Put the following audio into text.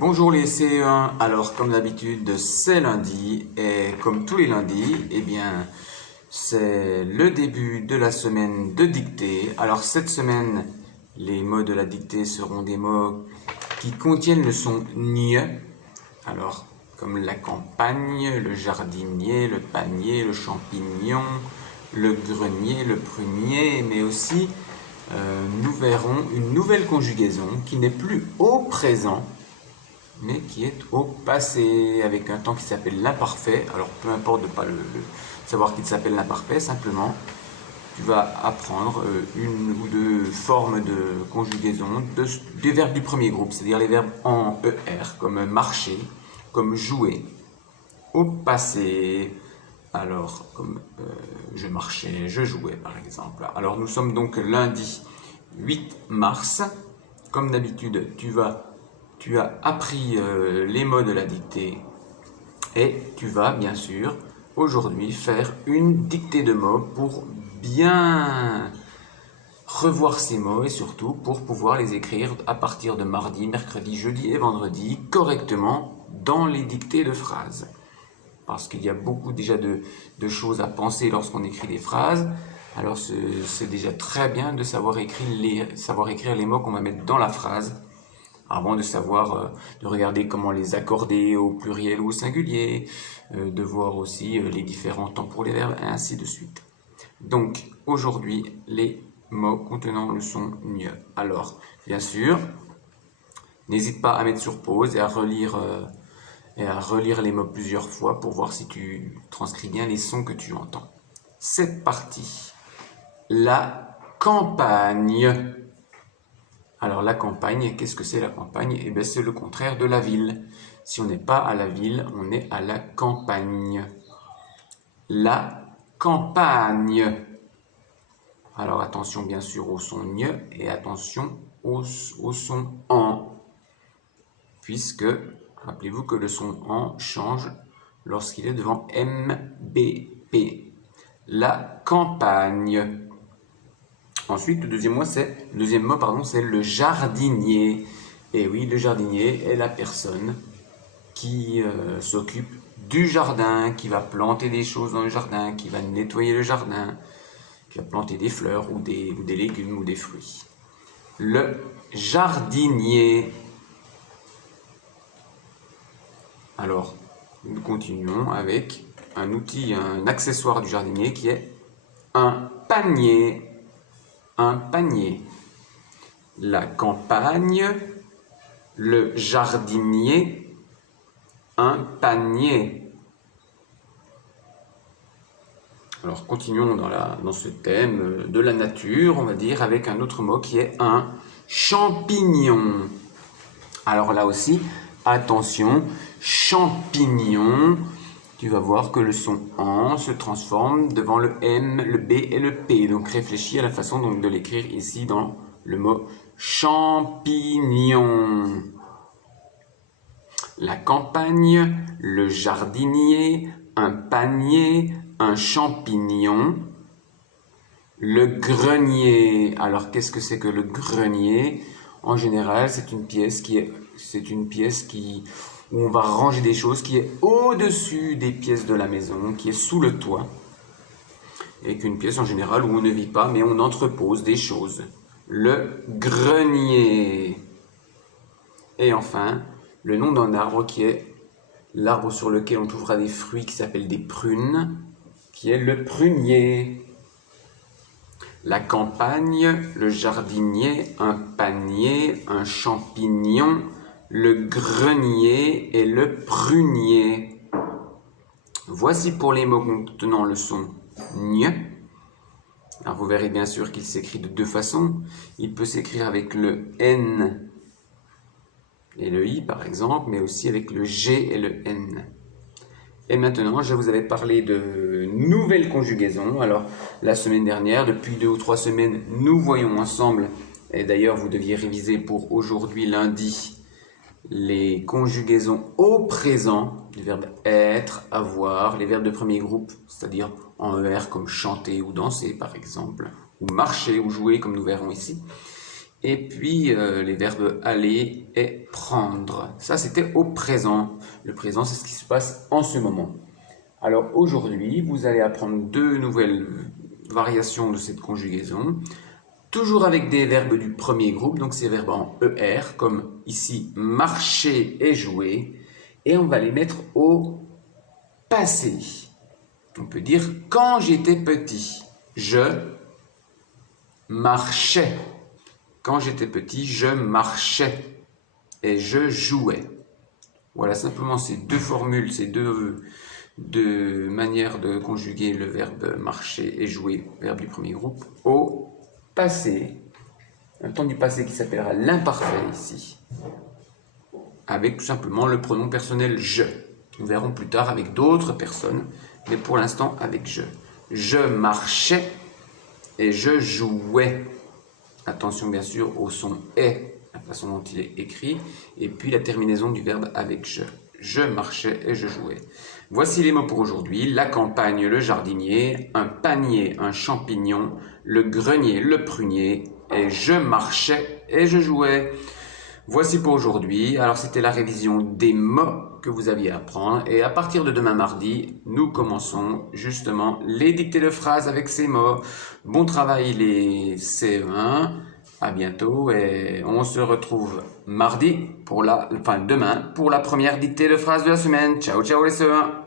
Bonjour les CE1, alors comme d'habitude c'est lundi et comme tous les lundis, c'est le début de la semaine de dictée. Alors cette semaine, les mots de la dictée seront des mots qui contiennent le son NIE, alors comme la campagne, le jardinier, le panier, le champignon, le grenier, le prunier, mais aussi nous verrons une nouvelle conjugaison qui n'est plus au présent, mais qui est au passé, avec un temps qui s'appelle l'imparfait. Alors peu importe de ne pas savoir qu'il s'appelle l'imparfait, simplement tu vas apprendre une ou deux formes de conjugaison des verbes du premier groupe, c'est-à-dire les verbes en ER, comme marcher, comme jouer, au passé, alors comme je marchais, je jouais par exemple. Alors nous sommes donc lundi 8 mars, comme d'habitude tu as appris les mots de la dictée et tu vas bien sûr aujourd'hui faire une dictée de mots pour bien revoir ces mots et surtout pour pouvoir les écrire à partir de mardi, mercredi, jeudi et vendredi correctement dans les dictées de phrases. Parce qu'il y a beaucoup déjà de choses à penser lorsqu'on écrit des phrases. Alors c'est déjà très bien de savoir écrire les mots qu'on va mettre dans la phrase avant de savoir, de regarder comment les accorder au pluriel ou au singulier, de voir aussi les différents temps pour les verbes, et ainsi de suite. Donc, aujourd'hui, les mots contenant le son NIE. Alors, bien sûr, n'hésite pas à mettre sur pause et à relire les mots plusieurs fois pour voir si tu transcris bien les sons que tu entends. C'est parti. La campagne. Alors la campagne, qu'est-ce que c'est la campagne? Eh bien c'est le contraire de la ville. Si on n'est pas à la ville, on est à la campagne. La campagne. Alors attention bien sûr au son NIE et attention au son AN. Puisque, rappelez-vous que le son AN change lorsqu'il est devant MBP. La campagne. Ensuite, le deuxième mot, c'est le jardinier. Et oui, le jardinier est la personne qui s'occupe du jardin, qui va planter des choses dans le jardin, qui va nettoyer le jardin, qui va planter des fleurs ou des légumes ou des fruits. Le jardinier. Alors, nous continuons avec un outil, un accessoire du jardinier qui est un panier. Un panier. La campagne, le jardinier, un panier. Alors continuons dans ce thème de la nature, on va dire, avec un autre mot qui est un champignon. Alors là aussi, attention, champignon. Tu vas voir que le son AN se transforme devant le M, le B et le P. Donc réfléchis à la façon donc, de l'écrire ici dans le mot champignon. La campagne, le jardinier, un panier, un champignon. Le grenier. Alors qu'est-ce que c'est que le grenier? En général, c'est une pièce où on va ranger des choses, qui est au-dessus des pièces de la maison, qui est sous le toit, et qu'une pièce en général où on ne vit pas, mais on entrepose des choses. Le grenier. Et enfin, le nom d'un arbre qui est l'arbre sur lequel on trouvera des fruits qui s'appellent des prunes, qui est le prunier. La campagne, le jardinier, un panier, un champignon, le grenier et le prunier. Voici pour les mots contenant le son NIE. Alors vous verrez bien sûr qu'il s'écrit de deux façons. Il peut s'écrire avec le N et le I par exemple, mais aussi avec le G et le N. Et maintenant, je vous avais parlé de nouvelles conjugaisons. Alors, la semaine dernière, depuis 2 ou 3 semaines, nous voyons ensemble, et d'ailleurs vous deviez réviser pour aujourd'hui lundi, les conjugaisons au présent du verbe être, avoir, les verbes de premier groupe, c'est-à-dire en ER comme chanter ou danser par exemple, ou marcher ou jouer comme nous verrons ici. Et puis les verbes aller et prendre. Ça, c'était au présent. Le présent, c'est ce qui se passe en ce moment. Alors aujourd'hui, vous allez apprendre deux nouvelles variations de cette conjugaison. Toujours avec des verbes du premier groupe, donc ces verbes en ER, comme ici marcher et jouer. Et on va les mettre au passé. On peut dire quand j'étais petit, je marchais. Quand j'étais petit, je marchais et je jouais. Voilà simplement ces deux formules, ces deux manières de conjuguer le verbe marcher et jouer, verbe du premier groupe, au passé. Un temps du passé qui s'appellera l'imparfait ici, avec tout simplement le pronom personnel je. Nous verrons plus tard avec d'autres personnes, mais pour l'instant avec je. Je marchais et je jouais. Attention bien sûr au son « est », la façon dont il est écrit, et puis la terminaison du verbe avec « je ». Je marchais et je jouais. Voici les mots pour aujourd'hui. La campagne, le jardinier, un panier, un champignon, le grenier, le prunier, et je marchais et je jouais. Voici pour aujourd'hui. Alors c'était la révision des mots que vous aviez à apprendre, et à partir de demain mardi, nous commençons justement les dictées de phrases avec ces mots. Bon travail les CE1, à bientôt, et on se retrouve mardi demain pour la première dictée de phrases de la semaine. Ciao ciao les CE1.